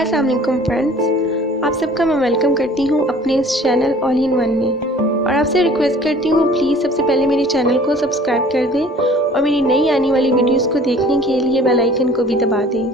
हाय अस्सलाम वालेकुम फ्रेंड्स, आप सबका मैं वेलकम करती हूँ अपने इस चैनल ऑल इन वन में। और आपसे रिक्वेस्ट करती हूँ प्लीज़ सबसे पहले मेरे चैनल को सब्सक्राइब कर दें और मेरी नई आने वाली वीडियोस को देखने के लिए बेल आइकन को भी दबा दें।